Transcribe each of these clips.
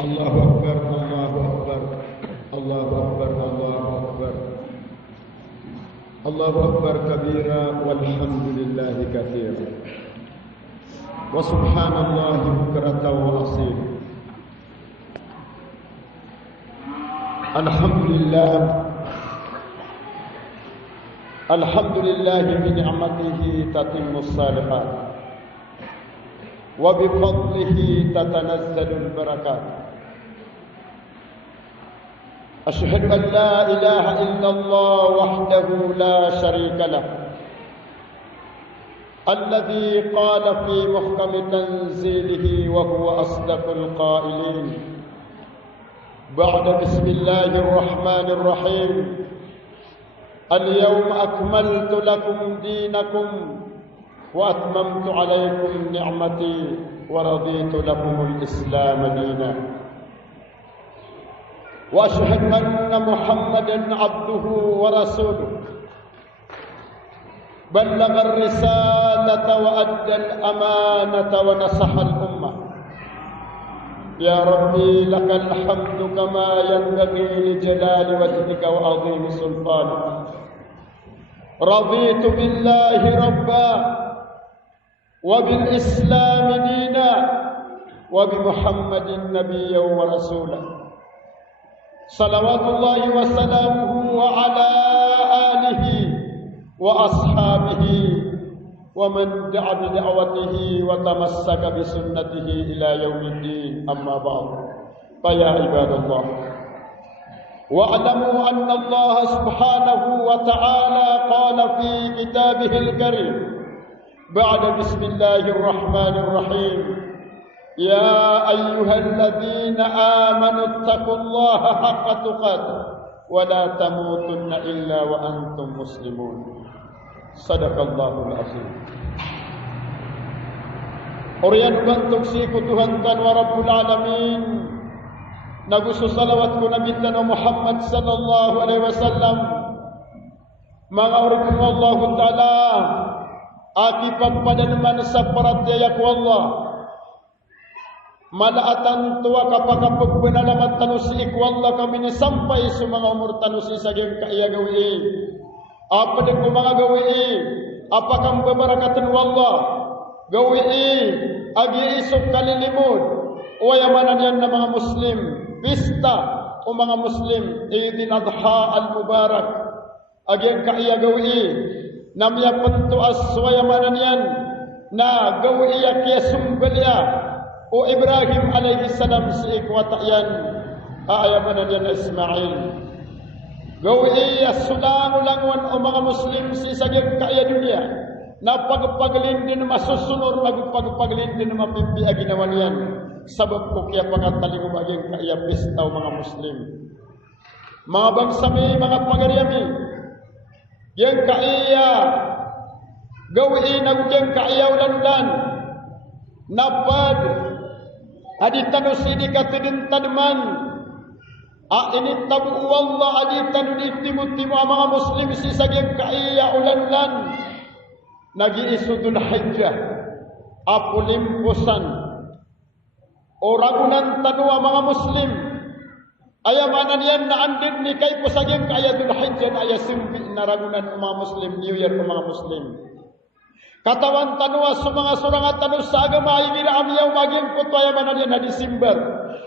الله أكبر الله أكبر الله أكبر الله أكبر الله أكبر كبيرا والحمد لله كثيرا وسبحان الله بكرة وأصيلا. الحمد لله بنعمته تتم الصالحات وبفضله تتنزل البركات. أشهد أن لا إله إلا الله وحده لا شريك له الذي قال في محكم تنزيله وهو أصدق القائلين بعد بسم الله الرحمن الرحيم اليوم أكملت لكم دينكم وأتممت عليكم نعمتي ورضيت لكم الإسلام دينا. وأشهد أن محمدا عبده ورسوله بلغ الرسالة وأدى الأمانة ونصح الأمة. يا ربي لك الحمد كما ينبغي لجلال وجهك وعظيم سلطانك. رضيت بالله ربا وبالإسلام دينا وبمحمد نبيا ورسولا صلوات الله وسلامه وعلى آله وأصحابه ومن دعا بدعوته وتمسك بسنته إلى يوم الدين. أما بعد فيا عباد الله واعلموا أن الله سبحانه وتعالى قال في كتابه الكريم بعد بسم الله الرحمن الرحيم يا أيها الذين آمنوا اتقوا الله حق تقاته ولا تموتن إلا وأنتم مسلمون. صدق الله العظيم. Orian bantuksiku Tuhan dan wa Rabbul Alamin. Nagusu salawatku Nabi Tana Muhammad sallallahu alaihi wasallam. Mangawrikum Allah Ta'ala akibat pada man saparat yaku Allah. Malaatan tua kapakapag benalamat tanusi iku Allah kami ni sampai sumanga umur tanusi saging kaya gawi. Apa din ko mga gawi? Apakang babarakatan wallah gawi agi isok kalilimod o yamanan yan na mga Muslim pista o mga Muslim Eidil Adha al-Mubarak agi ang kaya gawi namya pantuas o yamanan yan na gawi kaya sumbalya o Ibrahim alaihi salam si ikwatayan ayamanan yan na Ismail gawi sulang ulangwan o mga Muslim si saging kaya dunia na pagpaglindin masusunod pagpaglindin mapimpi aginawan yan sabab ko kaya pangatalingum aging kaya pista o mga Muslim mga bangsami mga pagariyami yang kaya gawi nagugyang kaya ulan-ulan napad aditano sidi katidin tadman ini tabu Allah aditano itimu-timu mga Muslim si saging kaya ulan-ulan nag-iisudul hijjah apulimpusan oragunan tanua mga Muslim ayamanan yan na andin ni kay pusaging kayadul hijjah na ayasimbi na ragunan mga Muslim New Year o mga Muslim katawan tanua sa mga surangat tanus sa agama igila amyaw maging puto ayamanan yan na December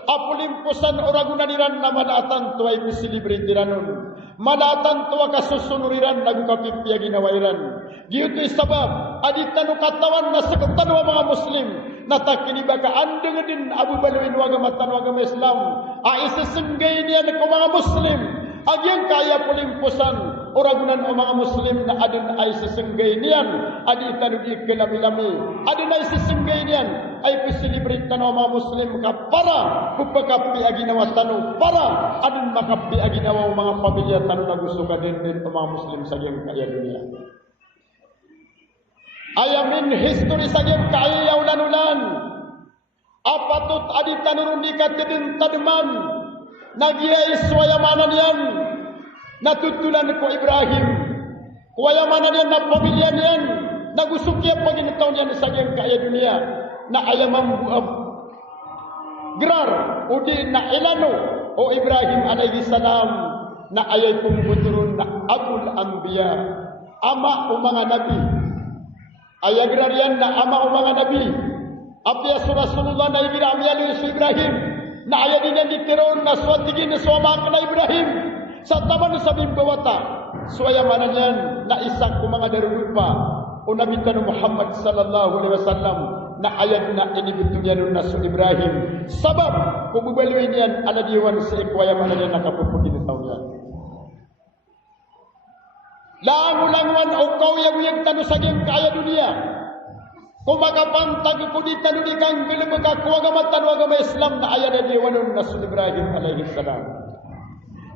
apulimpusan oragunan iran na malatan tuway pisilibre tiranon malatan tuwa kasusunuriran nagukapipya ginawairan giyuto'y sabab aditano katawan na sakatano mga Muslim natakiniba ka andeng din Abu Baluin wagamatan wagam Islam isisenggay niya ko mga Muslim agyang kaya pulimpusan oragunan o mga Muslim na adin ay sisenggay niyan aditano di kelami-lami adin ay sisenggay niyan ay pisilibrit tano mga Muslim ka para kupakapi aginawa tano para adin makapi aginawa mga pamilya tano na gusto ka din o mga Muslim sa iyang kaya dunia ayamin history sa iyang kaya ulan-ulan apatot aditano di katidin tadman nagyay swayamanan yan natutulan ko Ibrahim kuwayamanan yan na pamilya yan nagusukya paginataw niyan sa iyang kaya dunia na ayamang buab gerar udi na ilano o Ibrahim alaihi salam na ayay pumbuturun na abul anbiya, ama o mga nabi. Ayay gerar yan na ama o mga nabi. Apya Rasulullah na ibirami alaihi Ibrahim na ayay din yan ditiron na swatigin na suwama na Ibrahim sa taman sa bimbawata. Suayamanan yan na isang kung mga darurupa o nabitan Muhammad sallallahu alaihi wasallam na ayat na inibitun yan na su Ibrahim. Sabab kung bubaluin yan ala diwan sa ikwayamanan yan nakapupugin na taon yan. Langulanguan o kau yang uyag tanu saging kaya dunia. Kung makapantag ko di tanu di kang bilibag ako agama tanu agama Islam na ayat na diwan na su Ibrahim alaihi salam.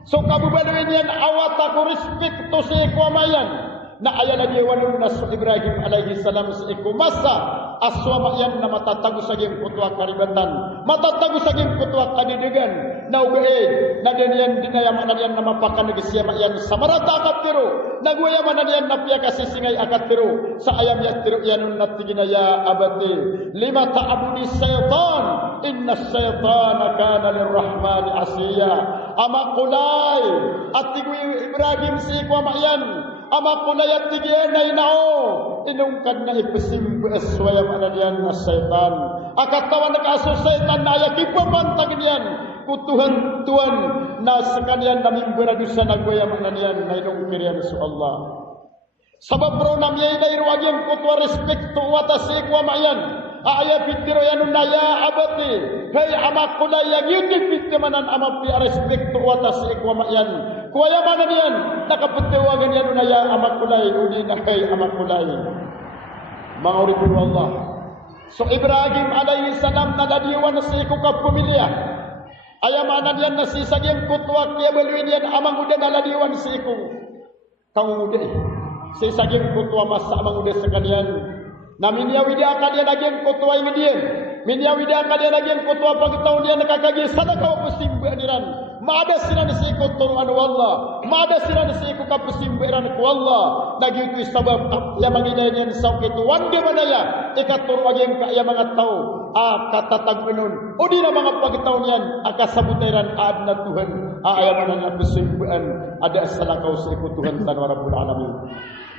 So kabubaluin yan awat ako respect to sa ikwamayan na ayat na diwan na su Ibrahim alaihi salam sa ikumasa aswama yan na matatago sa iyong kutwa karibatan, matatago sa iyong kutwa kanidigan, na ugaid, na din yan dinayamanan yan na mapakanigisiyama yan sa marata akatiro, nagwayamanan yan na piya kasisingay akatiro, sa ayam yan tiro yan natiginaya abati, lima ta'abudi syaitan, inna syaitana kana lirrahmani asiya, ama kulay, at tigwi Ibrahim si ikwamayan, ama kulay at tigyan na inao, inungkad na ipasimba aswayam anadian na syaitan. Akatawan na kaso syaitan na ayakipamantagin yan. Kutuhan tuan na sekalian na mimbradusa nagwayam anadian na inungkirian su Allah. Sabab bro namiyay na irwagyan kutwa respekto watasi ikwamayan. Aaya pitiro yanun na ya abati. Hey ama kulay yang yutin pitamanan ama pi respekto watasi ikwamayan. Kuya manan yan nakaputiwagan yan na ya ama kulay. Udi na hey ama kulay. Mga uripin Allah. So Ibrahim alaihi salam na dadiwan sa iku kapumilya. Ayamanan yan na si saging kutwa kaya baluin yan amang uda na dadiwan sa iku. Kang uda si saging kutwa masa amang uda sa kanyan. Na minyawidi akan yan aging kutwa imidiyan. Minyawidi akan yan aging kutwa pagkataon yan nakakagi sana kaw pusimba niran. Maada sila na sa ikot turuan Allah. Maada sila na sa ikot kapusimbiran ko Allah. Nagyutoy sabab ya manginay niyan sa kito. Wande manaya. Ikaturuan yung kaya mga tao. Katatag nun. O di na mga pagkataon yan. Akasabutairan aad na Tuhan. Ayaman na pusimbiran. Ada salakaw sa ikot Tuhan tanwa Rabbul Alamin.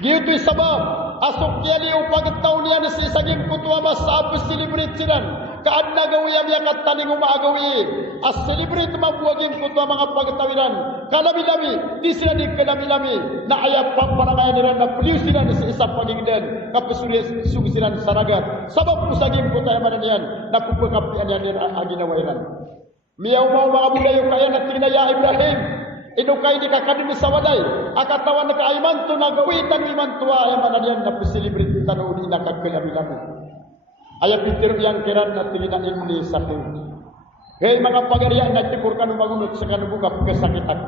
Giyutoy sabab. Asok yali o pagkataon yan sa isaging kutuwa sa apos-celebrate silan. Kaan na gawiyam yakat taning umaagawi. As celebrate mabuwagin ko ito mga pagtawiran. Kalami-lami, di sila di kalami-lami. Na ayap pamparangayan nila na puliw sila sa isang pagigdan. Kapasulis sila sa ragat. Sabab po sa game ko tayo manan yan. Napupagkapian yan nila ang ginawairan. Miyaw mo mga bulayo kaya na tinaya Ibrahim. Inukay di kakadun sa waday. Akatawan na kaimanto na gawitan imantua. Ayaw manan yan na pusilibrate tanong ni nakagkalami-lami. Ayat pitir yang kiran na tingina ini sakit. Hei mga pagarian na tikur kanu magunot sa kanu buka kesakitan.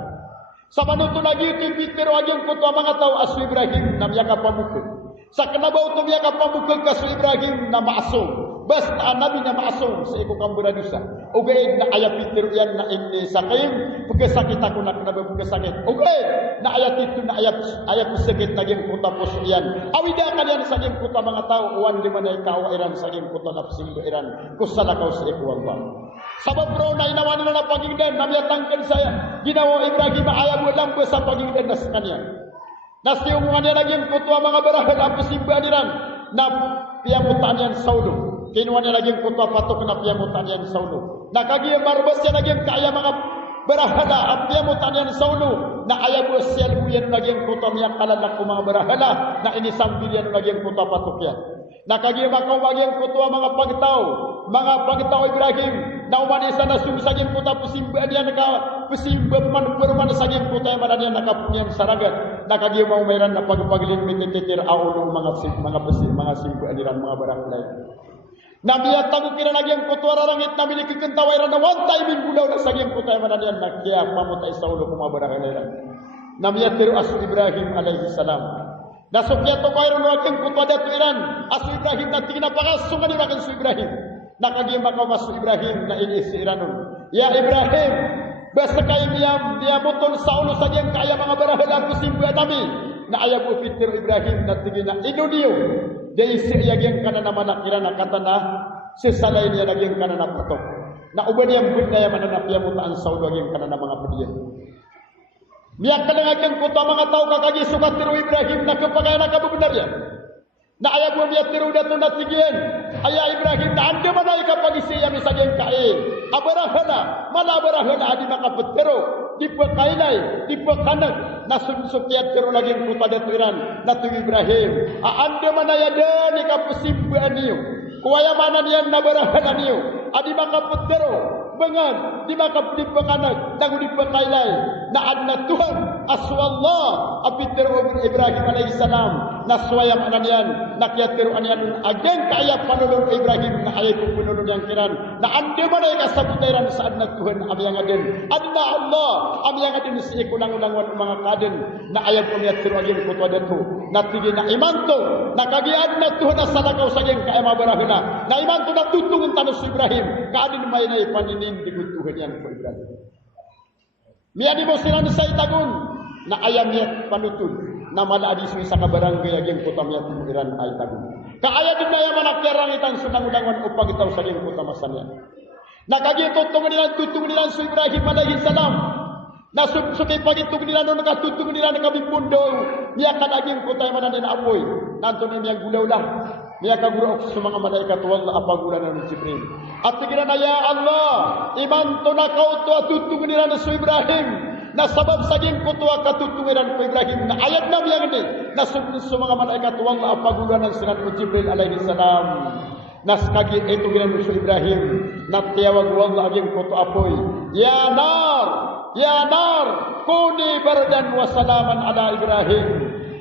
Sa manuto lagi iti pitir wajang kutwa mga tao asu Ibrahim na miyaka pamukul. Sa kanabaw to miyaka pamukul kasu Ibrahim na maasong. Basta nabi na maasong sa iko kamburadusa. Ugaid na ayat pitir yan na ini sakit. Pagkasakit ako na kanabaw pagkasakit. Ugaid na ayat itu na ayat sakit naging kutapos yan. Awida ka yan sa iyong kuta mga tao. Uwan di man ay kawairan sa iyong kuta napsing iran. Kusala ka sa iko Allah. Sabab bro na inawan nila na pagingdan. Namiyatangkan saya. Ginawa Ibrahim ayaw mo lang sa pagingdan na sa kanya. Nasiyong mga niya naging kutwa mga barahan. Apusimba niran. Na piyamutan yan saulo. Kinuha niya naging kutwa patok na piyamutan yan saulo. Nakagiyang barbas yan naging kaya mga barahala. At piyamutan yan saulo. Na ayaw mo siyal mo yan naging kutwa miyang kalalak ko mga barahala. Na inisambil yan naging kutwa patok yan. Nakagiyang makaw maging kutwa mga pagtaw. Mga pagtaw Ibrahim. Na umanisa na sumisaging kutwa pusimba niya. Pusimba man perman saging kutwa yung manan yan nakapunyam saragat. Nakagiyang mau mayroon na pagpaglin mititikir aulong mga simba niran mga barahala. Nabiyatang kira nagyang kutwa rarangit na miliki kentawairan na one time in budaw na sagyang kutwa yung manan yan. Nagya pamutay sa ulo kung mga barahala. Nabiyatiru asu Ibrahim alaihi salam. Nasukya to mayroon waking kutwa datu iran. Asu Ibrahim na tingin napakasungan ni makin su Ibrahim. Nakagima ka masu Ibrahim na inisi iranun. Ya Ibrahim, basta kayo niya mutol sa ulo sagyang kaya mga barahala kusimba nami. Na ayaw ufitir Ibrahim na tingin na inuniyo. Dahil siya yang kana naman nakira na kata na sisalay niya naging kana na patok. Na uban yang benda yang mana nak piang mutaan saudara yang kana mga pediya. Miyak kalangagan ko ta mga tao kakagi sukat tiru Ibrahim na kapagaya na kabebenar ya. Na ayah buah miyak tiru datu na tigian. Ayah Ibrahim na anda mana kapagi siya misagyan kain. Abarahana, mana abarahana adi maka petero. Dipakailai, dipakanak. Nasun-sukiat tiru lagi ko pada tiran na tu Ibrahim. Anda mana yada ni kapusimbuan niyo. Kuaya mana niyan na barahana niyo. Adi maka petero. Bengan di maka dipakanak dagu dipakailai na adna Tuhan aswallah apitir Ibrahim alaihi salam na swayam ananian na kiatir anian agen kaya panulur Ibrahim na ayat penulur yang kiran na ande mana ka sabutairan sa adna Tuhan ami yang aden adna Allah ami yang aden si kulang-ulang mga kaden na ayat pemiatir agen ko datu na tigi na imanto na kagi adna Tuhan salakaw sageng kaya mabarahuna na imanto na tutungun tanus Ibrahim kaadin maynay panini dibutuhan yang Ibrahim. Miadi mo silang sa itagun na ayam yat panutun na maladi sa kabarangay aging putamyat iran ay tagun. Kaaya din na yung manakirang itang sunang-ulangan upang itaw sa iyong putamasan yan. Nakagitutong nila sa Ibrahim alaihi salam. Nasukay pagitong nila noon nakatutong nila na kami pundo. Niya kanaging putay manan na apoy. Nanto na niyang gulaw lang. Niya kagurok sa mga malaikat wala apagulan ng Jibril. At tignan na ya Allah, imanto na kau to atutong nila na sa Ibrahim. Na sabab saging ko to katutungiran ko Ibrahim na ayat na yang ini. Na sa mga malaikat wala apagulan ng sinan ko Jibril alaihi salam. Nas kagi itu ginan sa Ibrahim. Na tiyawag wala aging ko to apoy. Ya nar, kuni bardan wa salaman ala Ibrahim.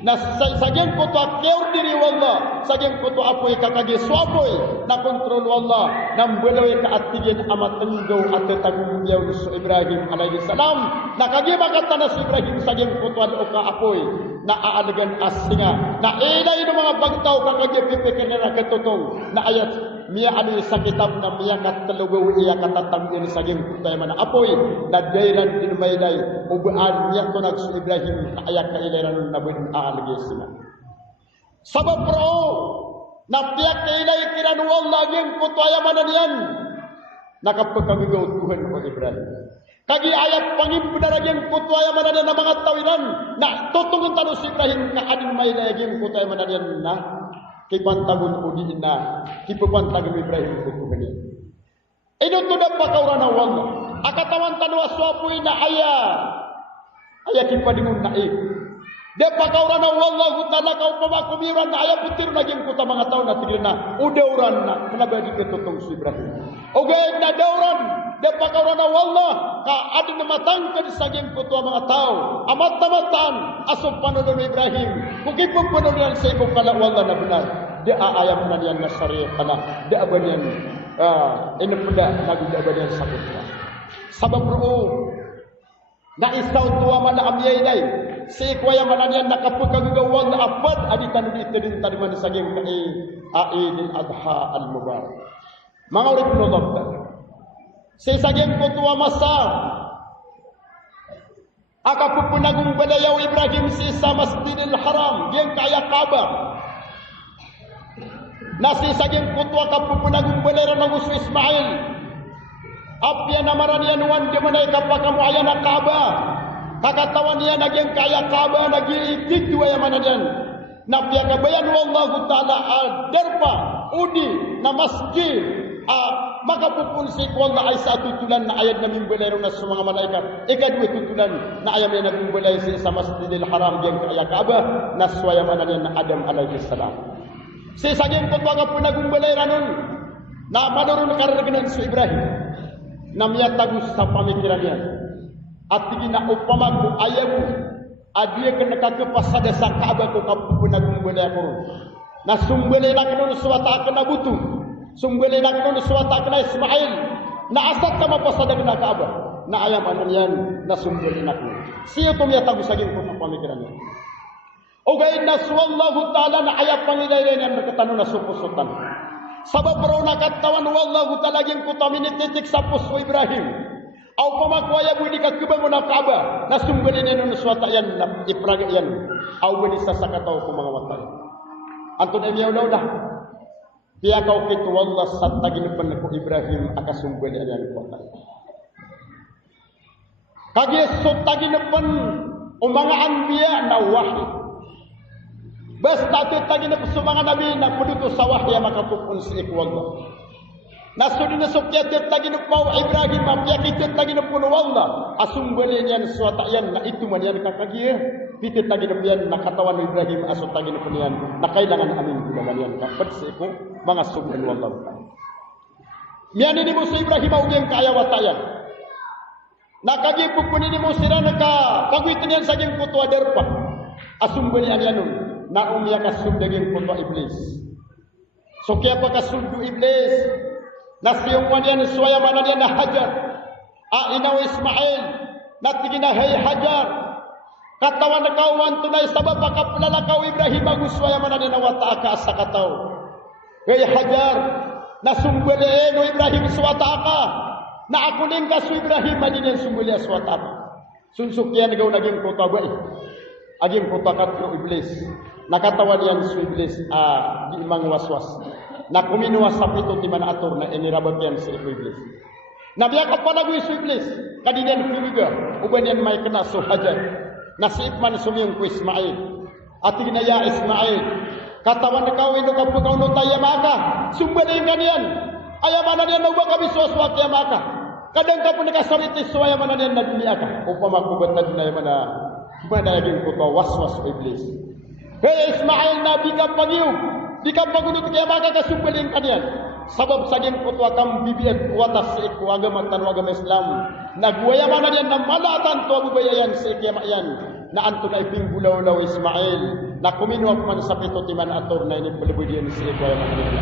Na saging ko to akyur diri wallah saging ko to apoy kakagi suapoy na kontrol wallah nang beloy ka atigin amat tenggaw at tagong yaw sa Ibrahim alaihi salam na kagi makata na si Ibrahim saging ko to ado ka apoy na aalagan asinga na ilay ng mga bagtaw kakagi pipikir na katutong na ayat miya ano sa kitab na miya katalugaw iya katatangin saging ko tayo man apoy na dayran din maylay ubaan miya to nagsu Ibrahim na ayak ka ilayran na bin aalagisina sabab bro na piyak ka ilay kinanuwal laging ko tayo manan yan nakapagkamigaw Tuhan ko Ibrahim kagi ayat pangimpunaraging ko tayo manan yan na mga tawinan na tutungan tanong si Ibrahim na adin maylay aging ko tayo manan yan na kipantagun udin na kipantagun Ibrahim ko kani ino to na pakawra na wallah akatawan tanwa swapoy na aya kipadingon na de pakawra na wallah taala ka pamakumiran na aya putir naging ko ta mga tawo na tigil na udawran na kanabadi ko tutong si Ibrahim okay na dawran de pakawra na wallah ka adin na matangkad saging ko to mga tawo amat-amatan asop panulong Ibrahim kung ipagpanulong sa imo kala wallah na benar de ayam na yan na sariya kana de aban yan inapda nagud aban yan sa putra sabab ro na isaw tuwa man amyay day si kuya man yan nakapagkagawal na apad aditan dito din tadiman saging kay Eid al-Adha al-Mubarak mga ulit pinulog si saging ko tuwa masa akapupunagong balayaw Ibrahim si sa Masjidil Haram yang kaya Kaaba nasi saging kutwa kapupunagong balera ng uso Ismail apya namaran yan wan di manay kapakamu ayan ang Kaaba kakatawan niya naging kaya Kaaba nag-iitig duwa yaman na yan napya kabayan wallahu ta'ala derpa udi na masjid makapupulsik wallah ay sa tutulan na ayat na mimbalero na sa mga malaikat ikadwa tutulan na ayam na mimbalay sa Masjidil Haram yang kaya Kaaba naswayaman na yan na Adam alaihi salam si saging ko mga pinagumbalay ranon na manurun karagnan sa Ibrahim na miyatagus sa pamikiran yan at tigina upamag ko ayaw adiya ka nakakapasada sa Kaaba ko kapinagumbalay ko na sumbalay na kanon suwata ka na buto sumbalay na kanon suwata ka na Ismail na asat ka mapasada ka na Kaaba na ayam anon yan na sumbalay na ko siya ito miyatagus saging ko sa pamikiran yan okay na wallahu ta'ala na ayat pangilaylay na nagkatano na supusutan sabab raw nakatawan wallahu ta'ala yung kutaminititik sa puso Ibrahim aw pamakwaya budi kakibang na Kaaba na sumbalin niya ng swata yan na ipraga yan aw budi sa sakataw ko mga watay anto na miyaw daw na Pia kau kitu wallah satta ginepan ko Ibrahim akasumbel yan kota. Kagi sutta ginepan umanga anbiya na wahyi. Basta taginep sumanga nabi na puduto sa wahyi makapupun si ikwallah. Nasudin na sukyatit taginep mau Ibrahim mapiakitit taginep pun wallah asumbel yan suata yan na itu man yan kakagiya. Pitit taginep yan nakatawan Ibrahim asut taginep yan nakailangan amin gunaman yan kapag si ikw mga sumbel wallah. Miyan ini mo si Ibrahim au yang kaya watayan. Nakagipuk pun ini mo sira naka pagwitin yan saging puto aderpa. Asumbel yan yanun. Na umya kasum daging puto iblis. So kaya pa kasuldu iblis. Nasiyong wanian suaya mana dia na hajar. Inaw Ismail. Natigin na hay hajar. Katawan na kauwan tunay sabab pakapulala kau Ibrahim bagus suaya mana dia na wataaka asa kataw. Hay hajar. Nasumbele no Ibrahim suwataaka. Na ako ning kasu Ibrahim madinin sumbele suwataaka. Sunsuk yan nagaw naging puto ba aging puto katlo iblis. Nakatawan yan su iblis di imang waswas. Na kuminua sa pito ti manator na inirabag yan sa iblis. Nabiya ka pala su iblis. Kadinian filiga. Uban yan may kena so hajar. Nasib man sumiyong ku Ismail. Ati ginaya Ismail. Katawan na kau ino kapagaw no tayo maka. Sumbalin ka niyan. Ayaman na niyan na uba kami suwaswak ya maka. Kadang ka po nakasariti suwaya man na niyan na dunia ka. Upama kubatan na yaman na managing puto waswas o iblis. Hey Ismail na bigam pangiyog. Bigam pagunot kaya maka kasumbalin ka niyan. Sabab saging puto akam bibiyat watas sa iku agama tan agama Islam. Nagwaya man na niyan na malatan to abubayayan sa ikiyama yan. Na anto na ipinggulaw-law Ismail. Na kuminuap man sa pito timan ator na inipalibudyan sa iku ay mga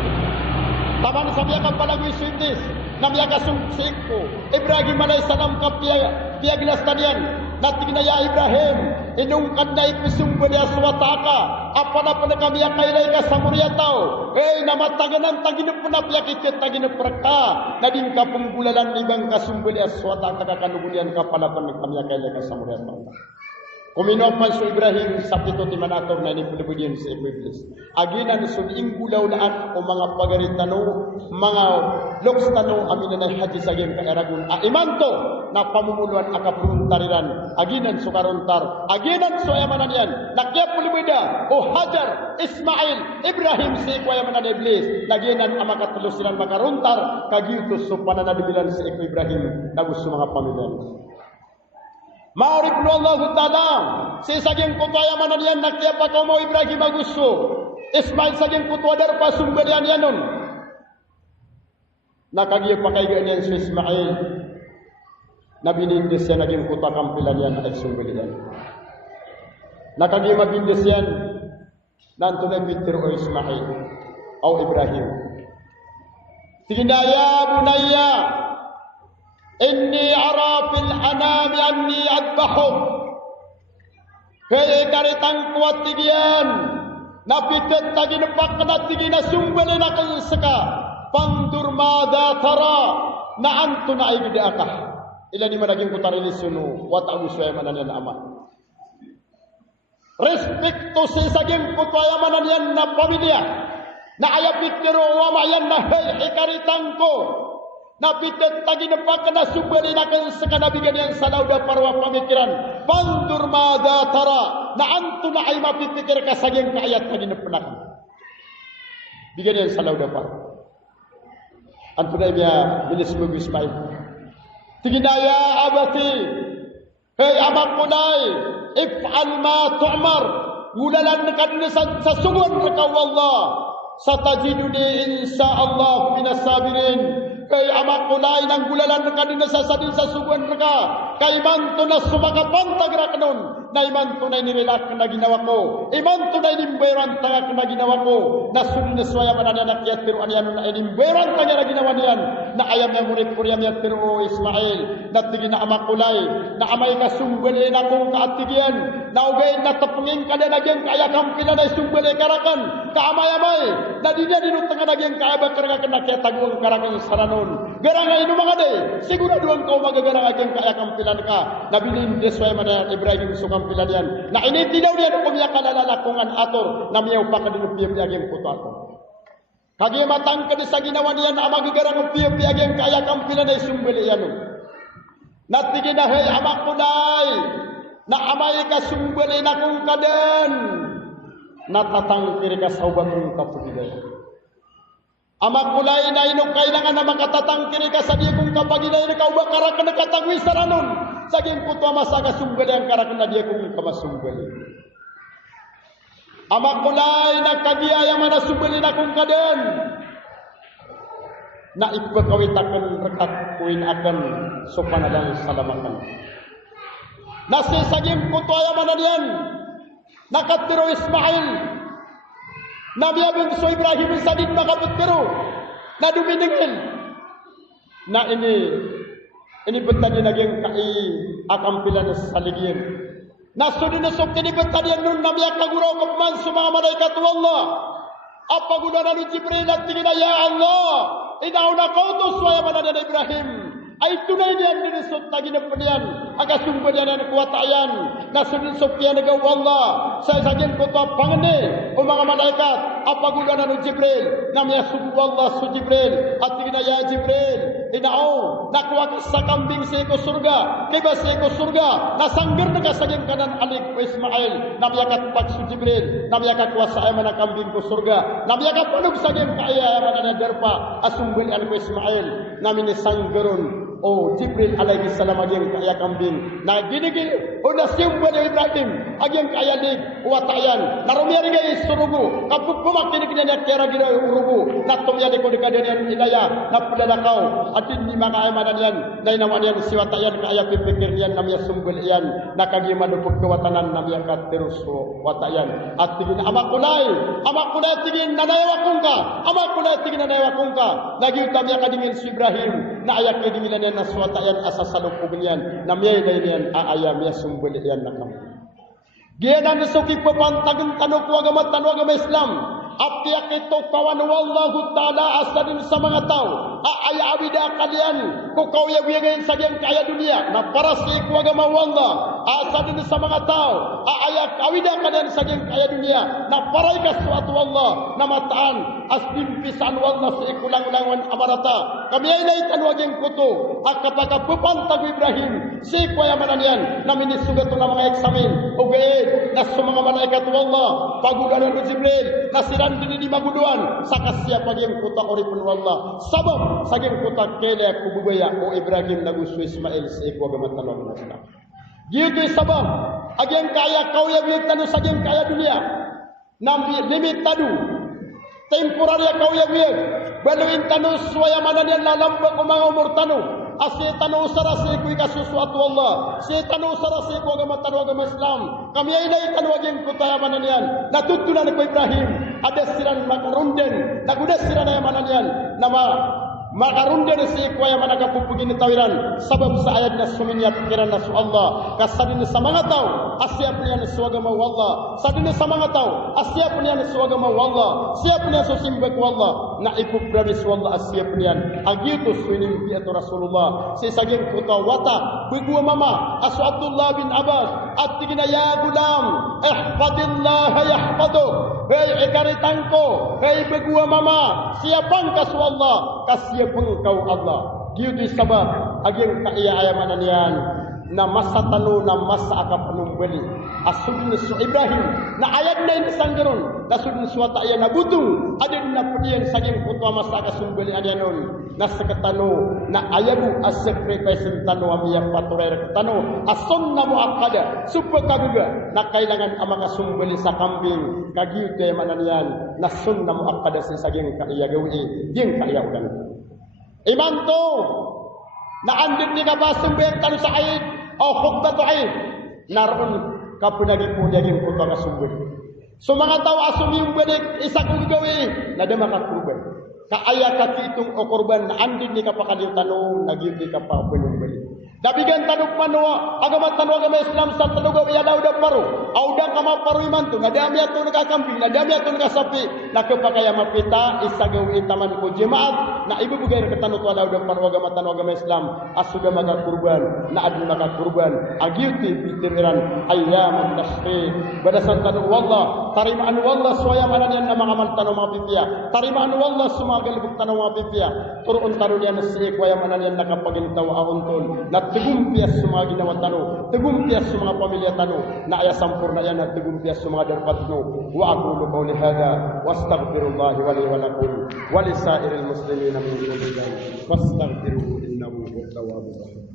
taman sa biya kang palagoy suindis. Na biya kasumsik ko. Ibrahim alay salam ka piyagilas taniyan. Natinaya Ibrahim. Inungkan na ipisumbol ya suwataka. Apa na pala kami ang kailay ka sa murya tao. Namataganan taginap po na piyakikit taginap raka. Nading ka pong bulalan ibang kasumbol ya suwataka kakanugulian ka pala pa kami ang kailay ka sa murya tao. Kuminop man su Ibrahim sa pito ti manator na inipulibudyan sa iblis. Aginan sun inggulaw laan o mga pagaritano, mga lokstano amin na haji sa gem kaeragun. Imanto na pamumuluan akapuruntariran. Aginan su karuntar. Aginan su ayamanan yan. Nakyap pulibida o Hajar, Ismail, Ibrahim si ikwayamanan iblis. Laginan ang makatulusinan makaruntar. Kagiutos su pananadubilan si ikwa Ibrahim. Nagus su mga pamilyan. Ma'arif no Allah Ta'ala si saging kutaya manan yan nakya pa kau mau Ibrahim agusso Ismail saging kutua darpa sumberian yanon nakagya pakai ganyan si Ismail nabinindis yan naging kuta kampilan yan ay sumberian nakagya mabindis yan nanto na bitir o Ismail o Ibrahim tingindaya bunaya Inni ara fil anami anni adbahuk. Kaya karitang kuat tigian. Napitet tagi nepak na tigi na sumbali na kansaka. Pangdurmada tara. Na anto na ay gidaakah. Ilan ni managing kutarilisunu. Wata uswaya mananian ama. Respekto si saging kutwaya mananian na pamilya. Na ayapit niro wamayan na hey ikaritang ko. Napitet tagi nepak na sumbali na kansaka nabigan yan sa lauda parwa pamikiran. Pangdurmada tara. Na anto na ay mapipikir ka saging kaayat tagi nepenak. Bigan yan sa lauda parwa. Anto na niya bilis mo Ismail. Tigidaya abati. Hey amak kunay. If'al ma tu'mar. Ngulalan ka sa sugon ka wallah. Satajiduni insa'Allah minasabirin. Kay amak kulay ng gulalan ka din sa sadin sa sugon ka. Kay manto na sumakapantag ra kanon. Na imanto na inilak na ginawa ko. Imanto na inimberan tanga na ginawa ko. Nasun na swaya mananya nakyat pero anyan na inimberan tanga na ginawa niyan. Na ayam yang murid kuryam yat pero Ismail. Natigi na amak kulay. Na amay ka sumbali na kong kaatigyan. Na ugay na tapungin ka na nagyang kaya kampila na sumbali karakan. Kaamay-amay. Na di niya dinutang na nagyang kaya bakarakan na kaya taguang karakan saranon. Garang ay numanga day. Sigurado ang kau magagarang nagyang kaya kampilan ka. Nabilin desway manaya Ibrahim sukang pilanian. Na initi daw niya kung niya kalalakungan ator na miyaw pa kadinupiyam niya aging puto ako. Kagi matang ke desa ginawan yan amagi garang piye-piye ageng kaya kampilan ay sumbeli yan. Natigi na hey amak kunay na amay ka sumbeli na kung kaden natatang kiri ka sa ubat mong kapagiday. Amak kunay na inong kailangan na makatatang kiri ka sa diya kung kapagiday na kauba karak na katangwi sa ranon. Saging puto amasa ka sumbeli ang karak na diya kung kamasumbeli. Amak kunay na kagiyaya man na sumbeli na kung kaden na ipagkawitakan rekat kuin akan supanadang salamakan. Nasi saging puto ayaman na diyan nakatiro Ismail Nabi Abin So Ibrahim Sadid makaputiro na duminingil na ini betadi naging kai akampilan sa ligyan. Nasudin na sok ini betadi nun Nabi akaguraw kapman sa mga malaikat Allah. Apa guna na Jibril at tingin na ya Allah inaw na kautos waya manan Ibrahim ay tunay niyan dinisot na ginapanian agasumpa niyan ang kuwatayan nasudin sopian na gawa Allah sa isagin ko ito pangani o mga malaikat apaguna na Jibril na may subu Allah su Jibril at tingin na ya Jibril inaw nakuha ka sa kambing sa iko surga kiba sa iko surga nasanggir na kasagin kanan alik ko Ismail na may akatpag su Jibril na may akakuha sa ayaman ang kambing ko surga na may akapunog sagin kaya ayaman na derpa asumbili ko Ismail na minisanggaron oh Jibril alaihi salam ageng kaya kambing na ginigil o nasimbol Ibrahim ageng kaya lig watayan narumiyari gay surugo kapag pumakinig niya kaya gira urugo natumyari ko di kadyan ilaya napadalakaw at hindi makaayamanan yan na inawan yan si watayan kaya pipikir niyan na miya sumbol yan nakagimadupog kawatanan na miya katiruso watayan at tingin amakulay tingin nanayawakong ka amakulay tingin nanayawakong ka nagyutam niya kadingin si Ibrahim na ayak kadingilan na swata yan asasalupog niyan na miyay na yan aaya miya sumbuli yan na kami. Giyanan na sukik papantagan tanok wagamat tanok agama Islam Aptiyak ito kawan wallahu ta'ala asa din sa mga tao. Aaya abida kalian kung kauyag-uyagayin sa diyang kaya dunia. Na para sa ikwagama wallah asa din sa mga tao. Aaya abida kalian sa diyang kaya dunia. Na para ikaswat wallah na mataan as dimpisan wallah sa ikulang-ulangan amarata. Kami ay naitanwagin ko to. At kapag pupantag Ibrahim si ikwayamanan yan na minisugat ng mga eksamin. Ugayin na sa mga malaikat wallah pagudanan ni Jibril na siran din di maguduan sa kasya paging kuta oripun wallah sabab saging kuta kele kububaya o Ibrahim nagusu Ismail sa ikwaga matalong na sila gitu sabab ageng kaya kau ya tanu saging kaya dunia nambi limit tadu temporarya kau ya baluin tanu suaya mana dia lalamba ko mga umur tanu asy tanu usara sa ikuy kasusuat wallah si tanu usara sa ikuy agama Islam kami ay naitan waging kutayaman niyan natutunan ko Ibrahim ada siran makarunden naguda siran ayamanan niyan nama makarunden si ikuy ayaman agapupugin tawiran sabab sa ayat na suminya pikiran na su Allah kasadin sa mga tao asyap niyan sa agama wallah sadin sa mga tao asyap niyan sa agama wallah siap niyan sa simbag wallah na ipubramis wallah asyap niyan agito suinim bi ato Rasulullah si saging kutawata bigwa mama asu Abdullah bin Abbas at tigina ya gulam ihfadillah yahfaduk hey ikaritangko hey bigwa mama siapang kasu Allah kasiapang kau Allah gitu sabab aging kaiayamanan niyan na masa tanu na masa akapanumbeli asudin su Ibrahim na ayat na ini sanggeron na sudin suwata ayan na butung adin na pudian saging putwa masa akasumbeli adyanon na seketanu na ayadu as-sacrifice tanu amiyang paturer ketanu ason na muakada supaya kaguga na kailangan amang asumbeli sa kambing kagiyo tayo mananian na sun na muakada sa saging kaiyagawi yung kaiyaudan imanto na andin ni kabasumbel tanu sa ayat o khutbatu aid naroon kapunagi po diyagin po mga sumbol so mga tao asumi yung balik isa kong gawi na di makakurban kaaya kakitong o kurban na andin ni kapakaliw tanong nagyuti ka pa po yung balik Dabigan tanuk manua agama Islam sa tanuga ya dauda paru. Auda kama paru iman tu ngadami atu nega kambing, ngadami atu nega sapi. Nak pakaya mapita isagaw itaman ko jemaat. Na ibu bugair ketanu tu dauda paru agama Islam. Asuga maga kurban, na adu maga kurban. Agiuti pitiriran ayyam tasbih. Badasan tanu wallah, tarimaan wallah soya manan yan na mga amal tanu mga pipia. Tarimaan wallah sumagal buk tanu mga pipia. Turun tanu yan si kuya manan yan nakapagintaw auntun. Tegumpias semua ginawa tanu, tegumpias semua pamilya tanu, na aya sampurna yan at tegumpias semua darpat tanu. Wa aqulu qawli hadha wastaghfirullah wa li wa lakum wa li sa'iril muslimin min kulli dhanbin wastaghfiruhu innahu huwat tawwabur rahim.